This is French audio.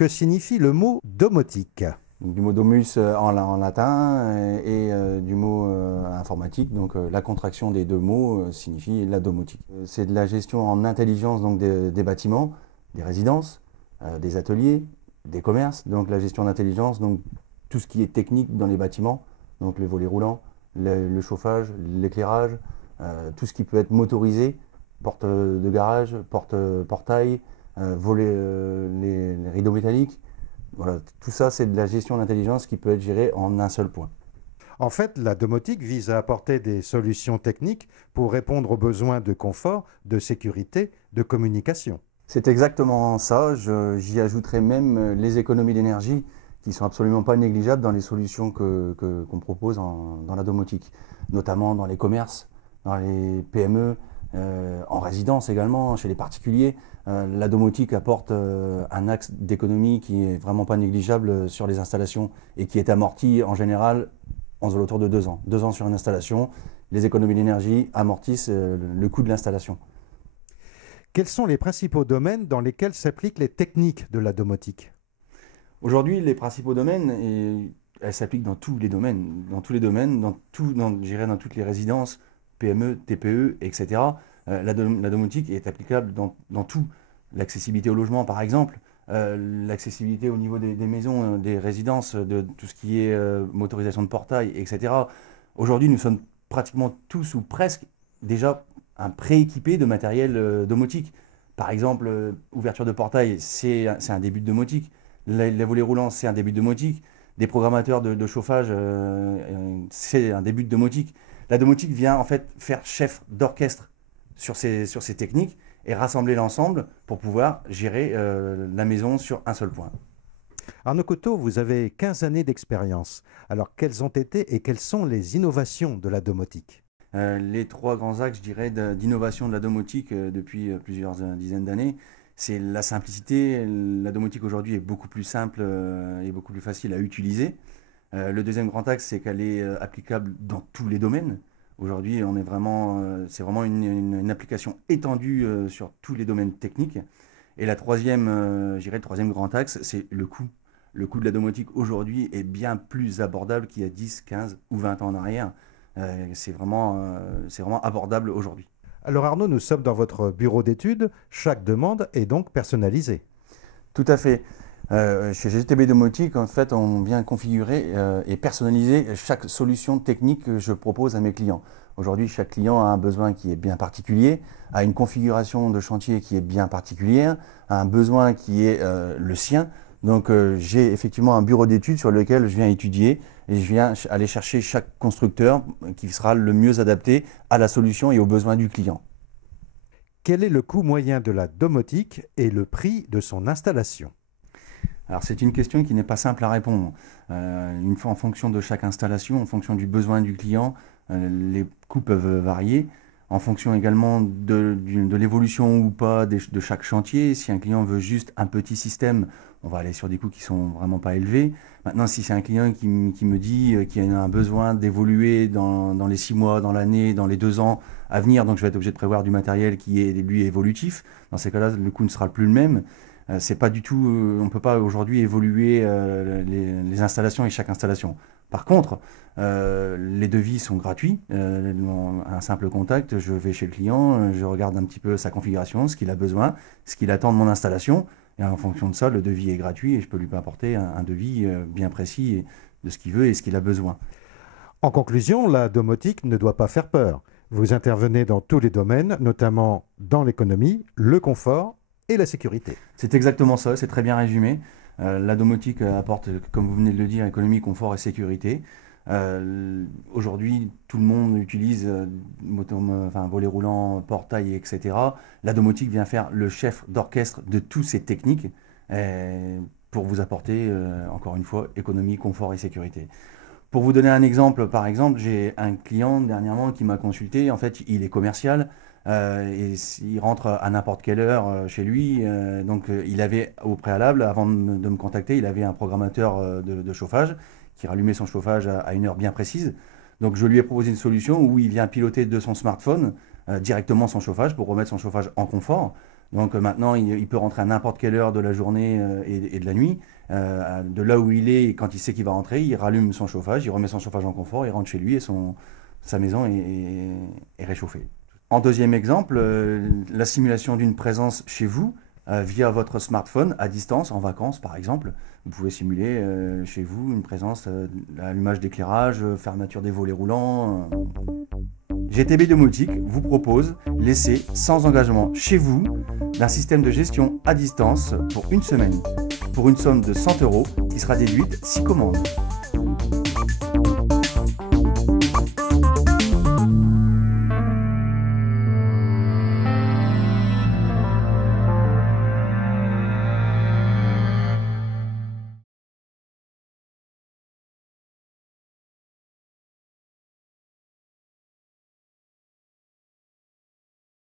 que signifie le mot domotique? Du mot domus en latin et du mot informatique, donc la contraction des deux mots signifie la domotique. C'est de la gestion en intelligence donc des bâtiments, des résidences, des ateliers, des commerces, donc la gestion d'intelligence, donc tout ce qui est technique dans les bâtiments, donc les volets roulants, le chauffage, l'éclairage, tout ce qui peut être motorisé, porte de garage, portail, les rideaux métalliques. Voilà, tout ça, c'est de la gestion d'intelligence qui peut être gérée en un seul point. En fait, la domotique vise à apporter des solutions techniques pour répondre aux besoins de confort, de sécurité, de communication. C'est exactement ça. J'y ajouterai même les économies d'énergie qui sont absolument pas négligeables dans les solutions qu'on propose dans la domotique, notamment dans les commerces, dans les PME, en résidence également, chez les particuliers. La domotique apporte un axe d'économie qui est vraiment pas négligeable sur les installations et qui est amorti en général en autour de 2 ans. 2 ans sur une installation, les économies d'énergie amortissent le coût de l'installation. Quels sont les principaux domaines dans lesquels s'appliquent les techniques de la domotique? Aujourd'hui, les principaux domaines, elles s'appliquent dans tous les domaines, je dirais dans toutes les résidences, PME, TPE, etc. La domotique est applicable dans tout. L'accessibilité au logement, par exemple, l'accessibilité au niveau des maisons, des résidences, de tout ce qui est motorisation de portail, etc. Aujourd'hui, nous sommes pratiquement tous ou presque déjà prééquipés de matériel domotique. Par exemple, ouverture de portail, c'est un début de domotique. Les volets roulants, c'est un début de domotique. Des programmateurs de chauffage, c'est un début de domotique. La domotique vient en fait faire chef d'orchestre sur ces techniques et rassembler l'ensemble pour pouvoir gérer la maison sur un seul point. Arnaud Coteau, vous avez 15 années d'expérience. Alors, quelles ont été et quelles sont les innovations de la domotique? Les 3 grands axes, je dirais, d'innovation de la domotique depuis plusieurs dizaines d'années, c'est la simplicité. La domotique aujourd'hui est beaucoup plus simple et beaucoup plus facile à utiliser. Le deuxième grand axe, c'est qu'elle est applicable dans tous les domaines. Aujourd'hui, c'est vraiment une application étendue sur tous les domaines techniques. Et la troisième, je dirais, le troisième grand axe, c'est le coût. Le coût de la domotique aujourd'hui est bien plus abordable qu'il y a 10, 15 ou 20 ans en arrière. C'est vraiment abordable aujourd'hui. Alors Arnaud, nous sommes dans votre bureau d'études. Chaque demande est donc personnalisée. Tout à fait. Chez GTB Domotique, en fait, on vient configurer et personnaliser chaque solution technique que je propose à mes clients. Aujourd'hui, chaque client a un besoin qui est bien particulier, a une configuration de chantier qui est bien particulière, a un besoin qui est le sien. Donc j'ai effectivement un bureau d'études sur lequel je viens étudier et je viens aller chercher chaque constructeur qui sera le mieux adapté à la solution et aux besoins du client. Quel est le coût moyen de la domotique et le prix de son installation? Alors c'est une question qui n'est pas simple à répondre. Une fois en fonction de chaque installation, en fonction du besoin du client, les coûts peuvent varier. En fonction également de l'évolution ou pas de chaque chantier. Si un client veut juste un petit système, on va aller sur des coûts qui sont vraiment pas élevés. Maintenant, si c'est un client qui me dit qu'il a un besoin d'évoluer dans les 6 mois, dans l'année, dans les 2 ans à venir, donc je vais être obligé de prévoir du matériel qui est lui évolutif. Dans ces cas-là, le coût ne sera plus le même. C'est pas du tout, on ne peut pas aujourd'hui évoluer les installations et chaque installation. Par contre, les devis sont gratuits. Un simple contact, je vais chez le client, je regarde un petit peu sa configuration, ce qu'il a besoin, ce qu'il attend de mon installation. Et en fonction de ça, le devis est gratuit et je peux lui apporter un devis bien précis de ce qu'il veut et ce qu'il a besoin. En conclusion, la domotique ne doit pas faire peur. Vous intervenez dans tous les domaines, notamment dans l'économie, le confort et la sécurité. C'est exactement ça, c'est très bien résumé. La domotique apporte, comme vous venez de le dire, économie, confort et sécurité. Aujourd'hui, tout le monde utilise volet roulant, portail, etc. La domotique vient faire le chef d'orchestre de toutes ces techniques pour vous apporter, encore une fois, économie, confort et sécurité. Pour vous donner un exemple, par exemple, j'ai un client dernièrement qui m'a consulté. En fait, il est commercial. Et il rentre à n'importe quelle heure chez lui. Il avait au préalable, avant de me contacter, il avait un programmateur de chauffage qui rallumait son chauffage à une heure bien précise. Donc je lui ai proposé une solution où il vient piloter de son smartphone directement son chauffage pour remettre son chauffage en confort. Donc maintenant, il peut rentrer à n'importe quelle heure de la journée et de la nuit. De là où il est, quand il sait qu'il va rentrer, il rallume son chauffage, il remet son chauffage en confort, il rentre chez lui et sa maison est réchauffée. En deuxième exemple, la simulation d'une présence chez vous via votre smartphone à distance, en vacances par exemple. Vous pouvez simuler chez vous une présence, allumage d'éclairage, fermeture des volets roulants. GTB Domotique vous propose l'essai sans engagement chez vous d'un système de gestion à distance pour une semaine, pour une somme de 100 € qui sera déduite si commande.